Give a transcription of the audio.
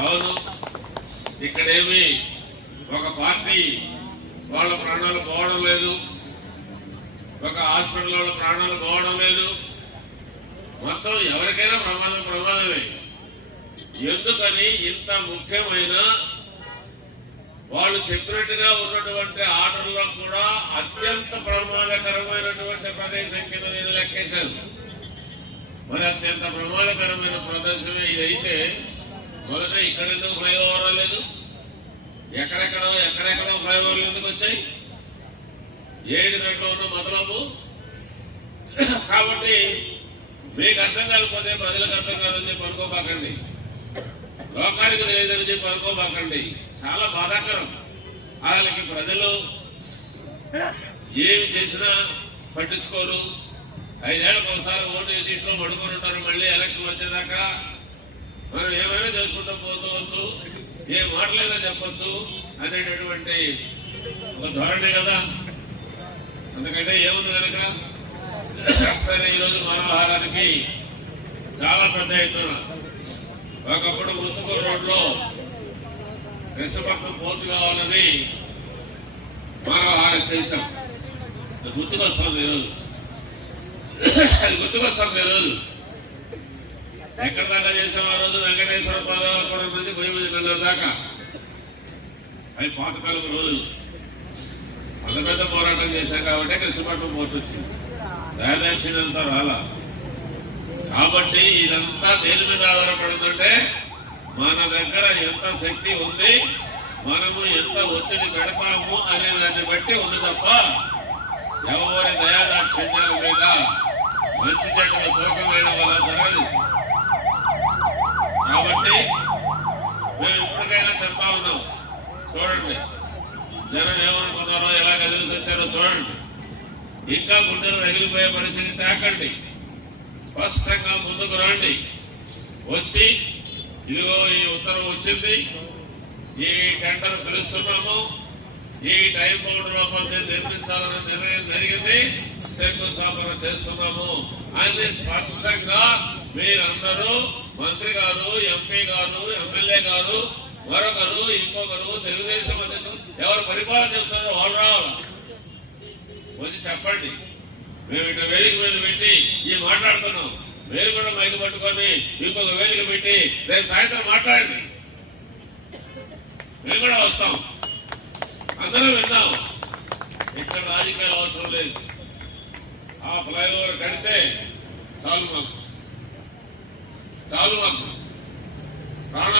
అవును. ఇక్కడేమి ఒక పార్టీ వాళ్ళ ప్రాణాలు పోవడం లేదు. ఒక హాస్పిటల్ వాళ్ళ ప్రాణాలు పోవడం లేదు. మొత్తం ఎవరికైనా ప్రమాదం ప్రమాదమే. ఎందుకని ఇంత ముఖ్యమైన వాళ్ళు చెప్పినట్టుగా ఉన్నటువంటి ఆర్డర్లో కూడా అత్యంత ప్రమాదకరమైనటువంటి ప్రదేశం కింద నేను లెక్కేశాను. మరి అత్యంత ప్రమాదకరమైన ప్రదేశమే ఇది అయితే మొదట ఇక్కడ ఎందుకు ఫ్లైఓవర్ లేదు? ఎక్కడెక్కడో ఎక్కడెక్కడో ఫ్లైఓవర్లు ఎందుకు వచ్చాయి? ఏడు గంటల ఉన్న మొదలము కాబట్టి మీకు అర్థం కాకపోతే ప్రజలకు అర్థం కాదని చెప్పి అనుకోబాకండి. లోకానికి లేదని చెప్పి అనుకోబాకండి. చాలా బాధాకరం. వాళ్ళకి ప్రజలు ఏమి చేసినా పట్టించుకోరు. ఐదేళ్ళకి ఒకసారి ఓటు వేసి ఇంట్లో పడుకొని ఉంటారు. మళ్ళీ ఎలక్షన్ వచ్చేదాకా మనం ఏమైనా చేసుకుంటూ పోతవచ్చు ఏ మాటలైనా చెప్పచ్చు అనేటటువంటి ఒక ధోరణి కదా. అందుకంటే ఏముంది కనుక సరే ఈరోజు మనోహారానికి చాలా పెద్ద ఎత్తున ఒకప్పుడు ముత్తుకూరు రోడ్లో కృష్ణపట్నం పోతు కావాలని మనోహారం చేశాం. గుర్తుకొస్తాం గుర్తుకొస్తుంది ఈరోజు. అది గుర్తుకొస్తుంది ఈరోజు. ఎక్కడ దాకా చేసాం ఆ రోజు వెంకటేశ్వర పాదవరం నుంచి భూమి దాకా. అవి పాతకాలం రోజులు. అంత పెద్ద పోరాటం చేశాం కాబట్టి కృష్ణపట్నం పోటీ వచ్చింది. దయదక్షిణ అంతా రాలా. కాబట్టి ఇదంతా దేని మీద ఆధారపడుతుంటే మన దగ్గర ఎంత శక్తి ఉంది మనము ఎంత ఒత్తిడి పెడతాము అనే దాన్ని బట్టి ఉంది తప్ప ఎవరి దయాదాక్షిణ్యాల మీద మంచి చెట్టుగా తూకం వేయడం వల్ల జరగదు కాబట్టి మేము ఇప్పటికైనా చెప్తా చూడండి. జనం ఏమనుకున్నారో ఎలా కదిలి వచ్చారో చూడండి. ఇంకా గుండెలు రగిలిపోయే పరిస్థితి తేకండి. స్పష్టంగా ముందుకు రండి. వచ్చి ఇదిగో ఈ ఉత్తరం వచ్చింది. ఈ టెండర్ పిలుస్తున్నాము. ఈ టైం బౌండ్ లోపల నిర్మించాలన్న నిర్ణయం జరిగింది. శంకుస్థాపన చేస్తున్నాము. అని స్పష్టంగా మీరందరూ మంత్రి గారు ఎంపీ గారు ఎమ్మెల్యే గారు మరొకరు ఇంకొకరు తెలుగుదేశం అధ్యక్షులు ఎవరు పరిపాలన చేస్తున్నారో వాళ్ళు రావాలి. వచ్చి చెప్పండి. మేము ఇట్లా వేదిక మీద పెట్టి ఈ మాట్లాడుతున్నాం. మీరు కూడా మైకు పట్టుకొని ఇంకొక వేదిక పెట్టి రేపు సాయంత్రం మాట్లాడండి. మేము కూడా వస్తాం. అందరం విన్నాం ఇక్కడ రాజకీయాలు అవసరం లేదు. ఆ ఫ్లైఓవర్ కడితే చాలు మాకు. చాలు మాకు. ప్రాణ